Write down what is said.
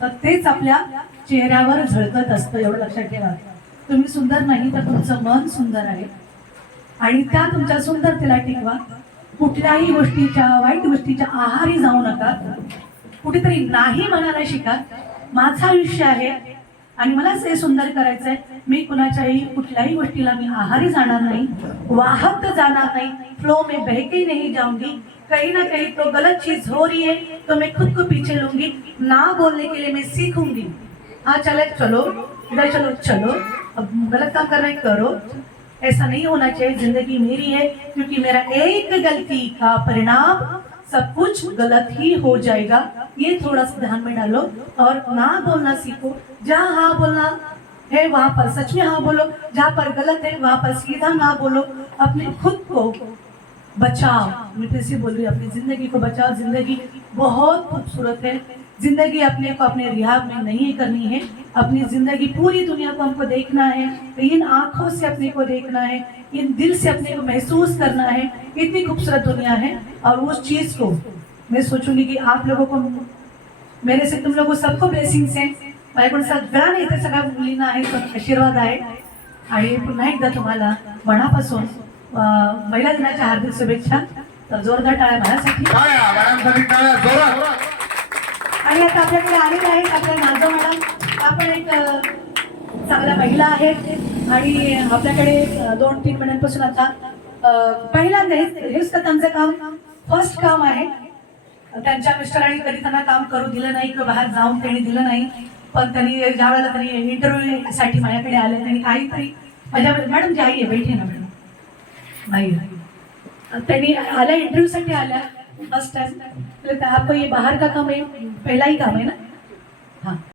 असतं तेच आपल्या चेहऱ्यावर झळकत असतं, एवढं लक्षात ठेवा. तुम्ही सुंदर नाही तर तुमचं मन सुंदर आहे आणि त्या तुमच्या सुंदरतेला टिकवा. कुठल्याही गोष्टीच्या वाईट गोष्टीच्या आहारी जाऊ नका. कुठेतरी नाही म्हणायला शिका. माझं आयुष्य आहे आणि मलाच हे सुंदर करायचंय. मी कुणाच्याही कुठल्याही गोष्टीला मी आहारी जाणार नाही, वाहत जाणार नाही. फ्लो में बहके नहीं जाऊंगी, कहीं ना कहीं तो गलत चीज हो रही है तो मैं खुद को पीछे लूंगी. ना बोलने के लिए मैं सीखूंगी. हाँ चले चलो, इधर चलो चलो, अब गलत काम कर रहे करो. ऐसा नहीं होना चाहिए. जिंदगी मेरी है, क्योंकि मेरा एक गलती का परिणाम सब कुछ गलत ही हो जाएगा. ये थोड़ा सा ध्यान में डालो और ना बोलना सीखो. जहाँ हाँ बोलना है वहां पर सच में हाँ बोलो, जहाँ पर गलत है वहां पर सीधा ना बोलो. अपने खुद को बचाओ. मैं फिर से बोल रही हूँ, अपनी जिंदगी को बचाओ. जिंदगी बहुत खूबसूरत है. जिंदगी अपने को अपने रिहाब में नहीं करनी है. अपनी जिंदगी पूरी दुनिया को हमको देखना है. इन आंखों से अपने को देखना है, इन दिल से अपने को महसूस करना है. इतनी खूबसूरत दुनिया है और उस चीज को मैं सोचूंगी कि आप लोगों को, मेरे से तुम लोगों सबको ब्लेसिंग्स है. माझ्याकडून सगळा नाही तर सगळ्या मुलींना आहे तो आशीर्वाद आहे. आणि पुन्हा एकदा तुम्हाला मनापासून महिला दिनाच्या हार्दिक शुभेच्छा. तर जोरदार टाळ्या माझ्यासाठी. आणि आता आपल्याकडे आलेले आहेत आपल्या नाझो मॅडम. आपण एक चांगल्या महिला आहेत आणि आपल्याकडे 2-3 महिन्यांपासून आता पहिल्यांदा हेच तर त्यांचं काम फर्स्ट काम आहे. त्यांच्या मिस्टरांनी कधी त्यांना काम करू दिलं नाही किंवा बाहेर जाऊन त्यांनी दिलं नाही. पण त्यांनी ज्या वेळेला त्यांनी इंटरव्ह्यू साठी माझ्याकडे आले, त्यांनी काहीतरी माझ्या मॅडम जी आई आहे बैठे ना मॅडम आई, त्यांनी आल्या इंटरव्ह्यू साठी आल्या फर्स्ट टाइम. आपको ये बाहर का काम है, पहला ही काम है ना. हाँ